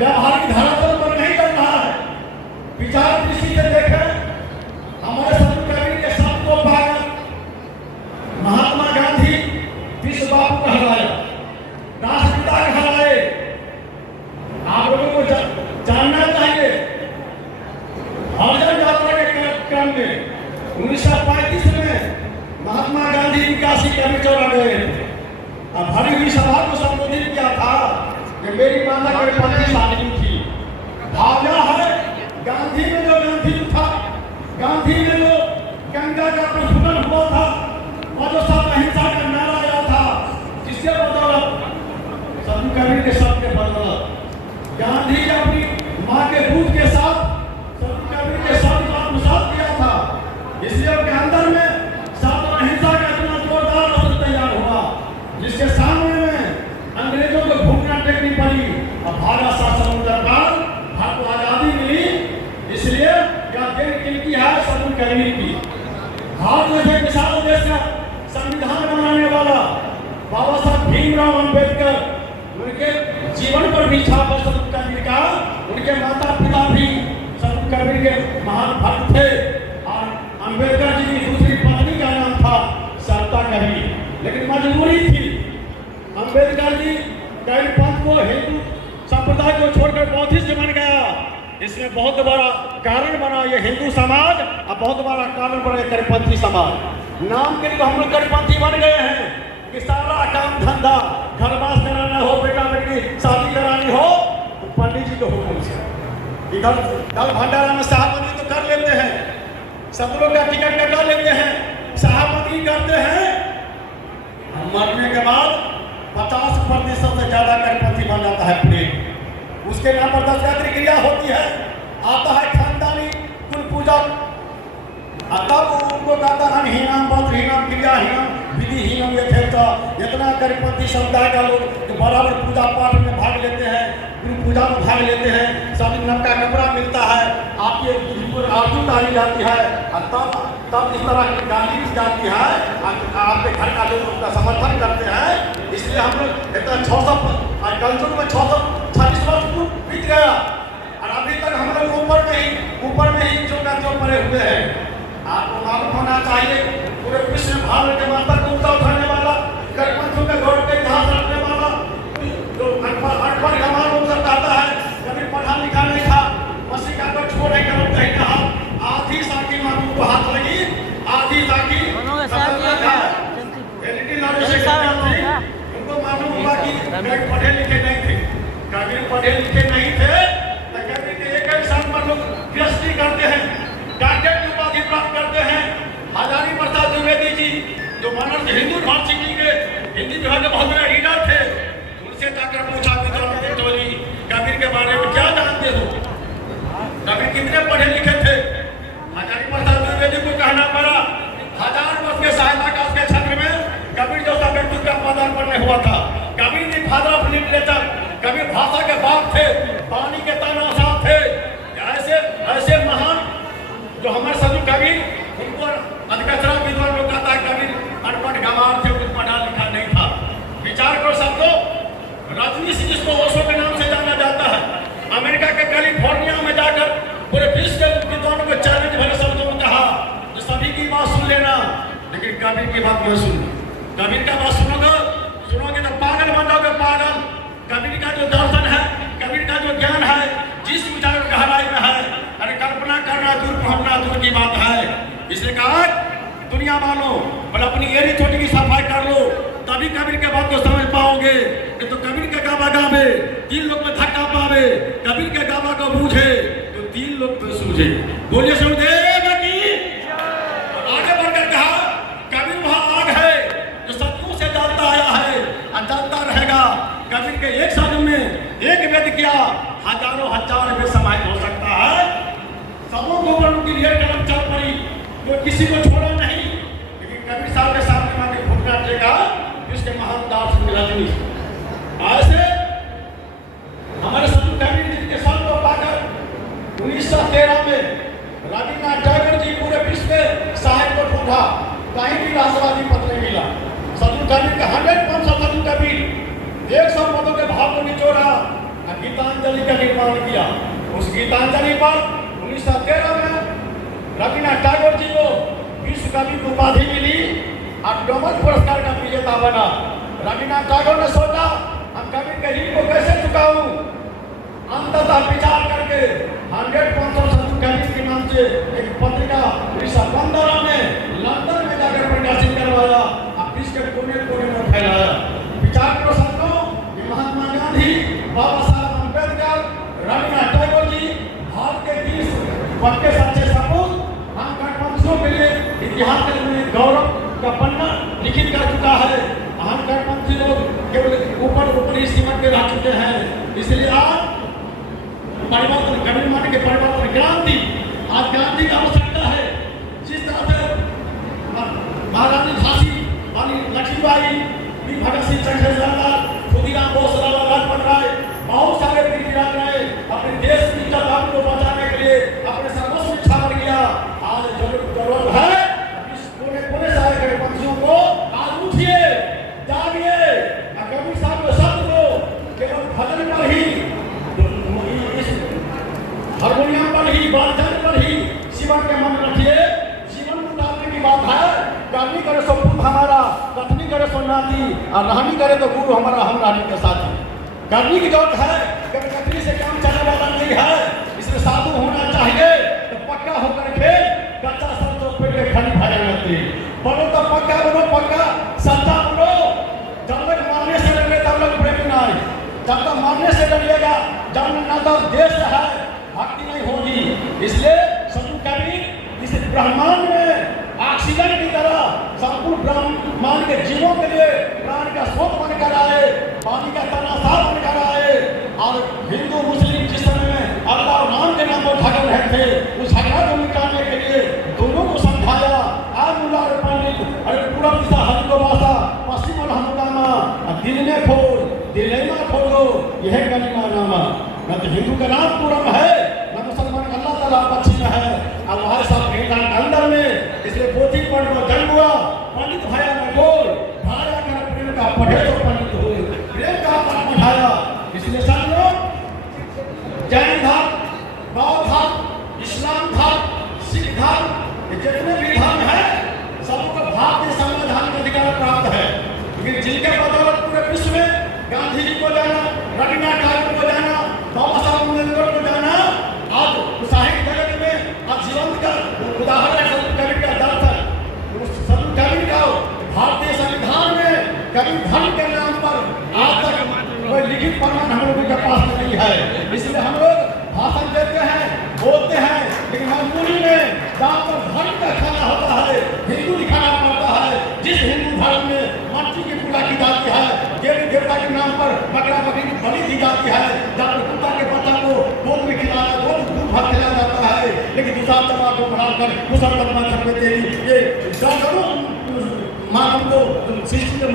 व्यावहारिक धरातल पर नहीं चल रहा है। विचार दृष्टि से देखें, हमारे संत कबीर के शब्द को पाकर महात्मा गांधी विश्व बापू कहलाए, राष्ट्रपिता कहलाए। आप लोगों को जानना चाहिए, हरिजन यात्रा के क्रम में 1935 में महात्मा गांधी 81 कबीर चौरा गए। अब भरी हुई सभा को संबोधित किया था कि मेरी माता कड़ीपंथी साधु थी। भाव यह है, गांधी में जो गांधी था, गांधी में जो गंगा का प्रस्फुटन हुआ था और जो सब अहिंसा का नारा आया था, जिसके बदौलत संत कबीर के शब्द के बदौलत गांधी ने अपनी मां के दूध के साथ संत कबीर के शब्द को आत्मसात किया था। इसलिए उनके अंदर में सात अहिंसा का इतना जोरदार लफ्ज तैयार हुआ, जिसके सामने में अंग्रेजों को घूमना टेकनी पड़ी और भारत शासन दरबार भारत को आजादी मिली। इसलिए यह देश किनकी है? संत कबीर की। भारत में एक विशाल देश का संविधान बनाने वाला बाबा साहब भीमराव अंबेडकर, उनके जीवन पर भी छाप है संत कबीर का। उनके माता पिता भी संत कबीर के महान भक्त थे और अंबेडकर जी की दूसरी पत्नी का नाम था सरिता कबीर, लेकिन मजबूरी थी। अंबेडकर जी कबीर पंथ को, हिंदू संप्रदाय को छोड़कर बौद्धिस्ट बन गया। इसमें बहुत बड़ा कारण बना ये हिंदू समाज और बहुत बड़ा कारण बना कड़ीपंथी समाज। नाम के लिए हम लोग कड़ीपंथी बन गए हैं कि सारा काम धंधा, घर बास कराना हो, बेटा बेटी शादी करानी हो तो पंडित जी के हुक्म से। इधर दल भंडारा में शाहबंदी तो कर लेते हैं, सब लोग का टिकट कटा लेते हैं, शाहबंदी करते हैं। मरने के बाद 50% से ज्यादा कड़ीपंथी बन जाता है प्लेट। उसके नाम पर 10 गायत्री क्रिया होती है, आता है खानदानी कुल पूजक, तब उनको कहता हम हीनम मंत्र हीनम क्रिया हीनम विधि हीनम यथेता। इतना कड़ीपंथी समुदाय का लोग बराबर पूजा पाठ में भाग लेते हैं, गुरु पूजा में भाग लेते हैं, सब नमका कपड़ा मिलता है, आपकी आरती उतारी जाती है और तब इस तरह की गाली दी जाती है, आपके घर का लोग उसका समर्थन करते हैं। इसलिए हम लोग इतना 600 कलजुग में 626 वर्ष बीत गया और अभी तक हम लोग ऊपर में ही जो का जो पड़े हुए हैं। आपको मालूम होना चाहिए, पूरे विश्व में भारत के माता को ऊंचा उठाने वाला, कड़ीपंथियों के गौरव के इतिहास रखने वाला, जो अकबर का मालूम सब कहता है कभी पढ़ा लिखा नहीं था, मसीह का तो छोड़े करो कहीं कहा, आधी साकी मालूम को हाथ लगी, आधी साकी उनको मालूम हुआ कि पढ़े लिखे नहीं थे। कबीर पढ़े लिखे नहीं थे तो कबीर के एक साल पर लोग गृहस्थी करते हैं, डॉक्टर की उपाधि प्राप्त करते हैं। हजारी प्रसाद द्विवेदी जी जो बनारस हिंदू यूनिवर्सिटी के हिंदी विभाग के बहुत बड़े रीडर थे, उनसे जाकर पूछा कबीर के बारे में क्या जानते हो, कबीर कितने पढ़े लिखे थे? हजारी प्रसाद द्विवेदी को कहना पड़ा 1000 वर्ष के सहायता का उसके क्षेत्र में कबीर जैसा व्यक्ति का पदार्पण नहीं हुआ था। Kabir ji father of literature, Kabir भाषा के बाप थे, पानी के तानाशाह थे। ऐसे महान जो हमारे संत कबीर, उनको अधकचरा विद्वान लोग कहता है कबीर अनपढ़ गंवार थे, कुछ पढ़ा लिखा नहीं था। विचार करो सब लोग, रजनीश जिसको ओशो के नाम से जाना जाता है, अमेरिका के कैलिफोर्निया में जाकर पूरे विश्व के विद्वानों को चैलेंज भरे शब्दों में कहा जो सभी की बात सुन लेना, लेकिन कबीर की बात न सुनो। कबीर का बात सुनोगे तो पागल बन जाओगे, पागल। कबीर का जो दर्शन है, कबीर का जो ज्ञान है, जिस विचार गहराई में है, अरे कल्पना करना दूर पहुंचना दूर की बात है। इसलिए कहा दुनिया वालों बोले अपनी एड़ी चोटी की सफाई कर लो, तभी कबीर के बात को समझ पाओगे। तो कबीर के गावा गावे 3 लोग में धक्का पावे, कबीर के गावा को बूझे तो 3 लोग पे सूझे। बोलिए सुखदेव की। आगे बढ़कर कहा कबीर वहां आग है जो सदियों से जलता आया है और जलता रहेगा। कबीर के एक शब्द में एक वेद किया, हजारों हजार वेद समाहित हो सकता है। सबों को ऊपर उनकी लिए कलम चल पड़ी, कोई किसी को छोड़ा नहीं, लेकिन कबीर साहब के सामने माने घुटना टेका इसके महान दार्शनिक रजनीश। ऐसे हमारे संत कबीर जी के साथ को पाकर 1913 में रविन्द्रनाथ टैगोर जी पूरे विश्व में साहित्य को ढूंढा, कहीं भी राष्ट्रवादी पद नहीं मिला। संत कबीर का 100% संत कबीर 100 पदों के भाव को निचोड़ा गीतांजलि का निर्माण किया। उस गीतांजलि पर 1913 में रविन्द्रनाथ टैगोर जी को विश्व कवि की उपाधि मिली और नोबेल पुरस्कार का विजेता बना। रविन्द्रनाथ टैगोर ने सोचा हम कवि के ऋण को कैसे चुकाऊं। अंततः विचार करके 100 संत कवि के नाम से एक पत्रिका 1915 में लंदन में जाकर प्रकाशित करवाया और विश्व के कोने कोने में फैलाया। विचार करो संतों, महात्मा गांधी, बाबा साहब अम्बेडकर, रविन्द्रनाथ टैगोर जी भारत के 30 पक्के सच्चे सपूत हम गणतंत्रों के लिए इतिहास में गौरव का पन्ना लिखित कर चुका है। हम गणतंत्री लोग केवल ऊपरी सीमा पे रह चुके हैं। इसलिए आज परिवर्तन करने माने के परिवर्तन क्रांति आज गांधी की आवश्यकता है। जिस तरह से महारानी झांसी रानी लक्ष्मीबाई, वीर भगत सिंह, चंद्रशेखर, खुदीराम बोस, लाला लाजपत राय, बहुत सारे वीर रहे अपने देश की इज्जत को बचाने के लिए अपने सर्वस्व निछावर किया। आज जरूरत है इस कोने कोने से आए गए पंछियों को आज उठिए, जागिए। कबीर साहब के शब्द को केवल भजन पर ही, हारमोनियम पर ही, वादन पर ही जीवन के मन रखिए। जीवन उतारने की बात है। करनी करे सो पुत्र हमारा, कथनी करे सो नाती, और रहनी करे तो गुरु हमारा, हम रानी के साथी। करनी की जरूरत है, कथनी से काम चलने वाला नहीं है। इसमें साधु होना चाहिए तो पक्का होकर खेल, कच्चा सरसों पे के खड़ी भाई रहती। बनो तो पक्का बनो, पक्का सच्चा बनो। जब तक मारने से डरे तब तक प्रेम नहीं, जब तक मारने से डरिएगा जब ना तो देश है भक्ति नहीं होगी। इसलिए संत कबीर इस ब्रह्मांड में ऑक्सीजन की तरह संपूर्ण ब्रह्मांड के जीवों के लिए प्राण का स्रोत बनकर आए, पानी का तनासार बनकर आए। और हिंदू मुस्लिम जिस समय में अल्लाह और राम के नाम पर झगड़ रहे थे, उस झगड़ा को मिटाने के लिए दोनों को समझाया। आज मुला पंडित अरे पूरा दिशा हरि को भाषा पश्चिम और हमकामा दिल ने खोल दिल में खोलो, यह कलिमा नामा। न तो हिंदू का नाम पूरम है, न मुसलमान का अल्लाह ताला पश्चिम है। अब हमारे साथ मैदान के अंदर में इसलिए पोथी पढ़ को जन्म हुआ। पंडित भाया में बोल भाया कर प्रेम का पढ़े तो पंडित हो, प्रेम का पाठ पढ़ाया। इसलिए सब लोग जैन धर्म, बौद्ध धर्म, इस्लाम धर्म, सिख धर्म, जितने भी धर्म है सबको भारतीय संविधान का अधिकार प्राप्त है। लेकिन जिनके बदौलत पूरे विश्व में गांधी जी को जाना, रविन्द्रनाथ टैगोर को जाना, बाबा साहब अम्बेडकर को जाना, आज साहित्य जगत में आज जीवन का उदाहरण है संत कबीर का दर्द है। संत कबीर का भारतीय संविधान में कबीर धर्म के नाम पर आज तक कोई लिखित प्रमाण हम लोगों के पास नहीं है। इसलिए हम लोग भाषण देते हैं, बोलते हैं, लेकिन मजबूरी में जहाँ पर धर्म का खाना होता है हिंदू दिखाना पड़ता है। जिस हिंदू धर्म में मट्टी की पूजा की जाती है, देवी देवता के नाम पर बकरा बकरी की बलि दी जाती है, जहाँ पर कुत्ता के बच्चा को दूध में खिलाया, दूध भात खिलाया जाता है, लेकिन दूसरा चमा को बनाकर मुसलमान मंदिर में देवी ये दर्जनों मानव को सृष्टि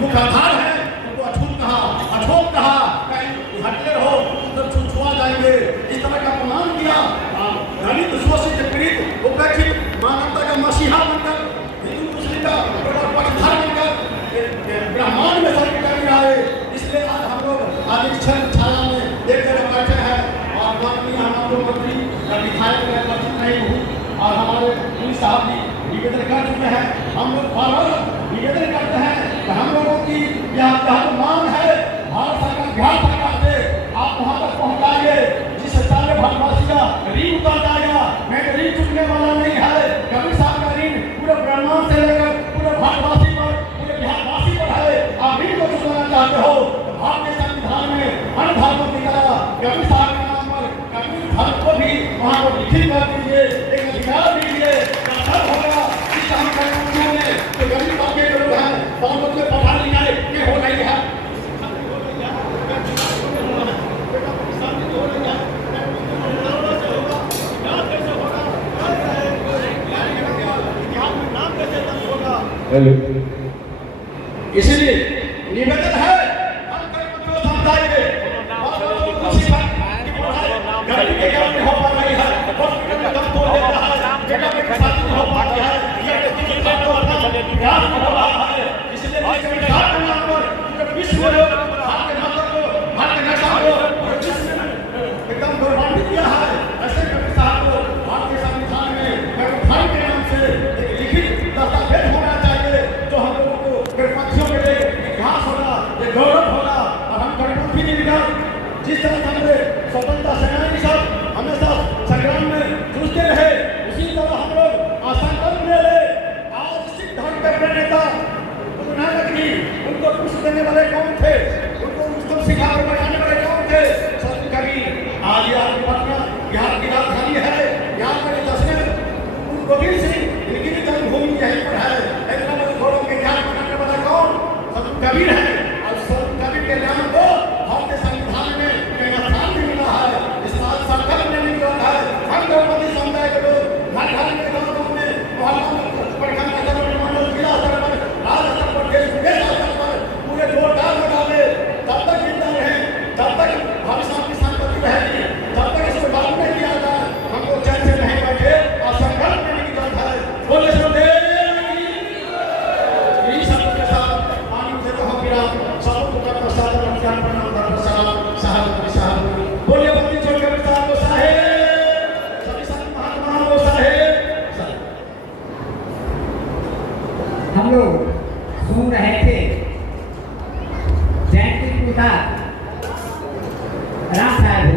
मुख्य आधार है। उनको अछूत कहा, अछूत कहा, कहीं हटले हो तो छुआ जाएंगे, इस तरह का प्रमाण किया। दलित शोषित पीड़ित उपेक्षित मानवता का मसीहा बनकर हिंदू मुस्लिम का पक्षधर बनकर ब्रह्मांड में सर्व कर आए। इसलिए आज हम लोग आज इस छाया में एक जगह बैठे हैं और माननीय हमारे मंत्री विधायक में उपस्थित नहीं हूँ और हमारे पुलिस साहब भी निवेदन कर चुके हैं। हम लोग बार निवेदन करते हैं कि हम लोगों की यह मांग है भारत सरकार, बिहार सरकार से आप वहाँ तक पहुँचाइए जिस सारे भारतवासी का ऋण उतर जाएगा। मैं तो ऋण चुकने वाला नहीं है। कबीर साहब का ऋण पूरे ब्रह्मांड से लेकर पूरे भारतवासी पर, पूरे बिहारवासी पर है। आप ऋण को चुकाना चाहते हो तो भारतीय संविधान में अन्य धर्मों की तरह कबीर साहब के नाम पर कबीर धर्म को भी वहाँ पर लिखित कर दीजिए, एक अधिकार दीजिए। होगा इस काम करने में तो गरीब बाकी लोग हैं बहुत से पढ़ा लिखाए ये हो रही है। इसलिए निवेदन है हम कई समझाइए गरीबी के कारण हो पा रही है, हॉस्पिटल में दम तोड़ देता है, जगह में शादी हो पाती है, इसलिए विश्व में लोग भारत के नशा को देने वाले कौन थे, उनको सिखा कर बढ़ाने वाले कौन थे? संत कबीर। आज ये आपकी पटना यहाँ की राजधानी है, यहाँ पर दसवें गुरु गोविंद सिंह, इनकी भी जन्मभूमि यहीं पर है। हैदराबाद घोड़ों के ज्ञान बनाने वाला कौन? संत कबीर है। और संत कबीर के नाम को भारतीय संविधान में कई स्थान भी मिला है। इस साल संकल्प में निकला है, हम द्रौपदी समुदाय के लोग घर घर में, गाँव में, मोहल्ला में, प्रखंड स्तर पर, मंडल जिला स्तर पर, राज्य स्तर पर, देश विदेश स्तर पर पूरे जोरदार लगावे। तब तक जिंदा रहे, तब तक भविष्य की संपत्ति रहेगी, तब तक इसको लागू नहीं किया जाए, हम लोग चैन से नहीं बैठे और संकल्प में की जरूरत है। बोले सदैव यही शब्द के साथ पानी से कहो विराम, सबको का प्रसाद नमस्कार प्रणाम डॉक्टर साहब साहब बोलिए बंदी छोड़ के प्रसाद को साहेब, सभी संत महात्माओं को साहेब। हम लोग सुन रहे थे जयंती पुकार राम साहेब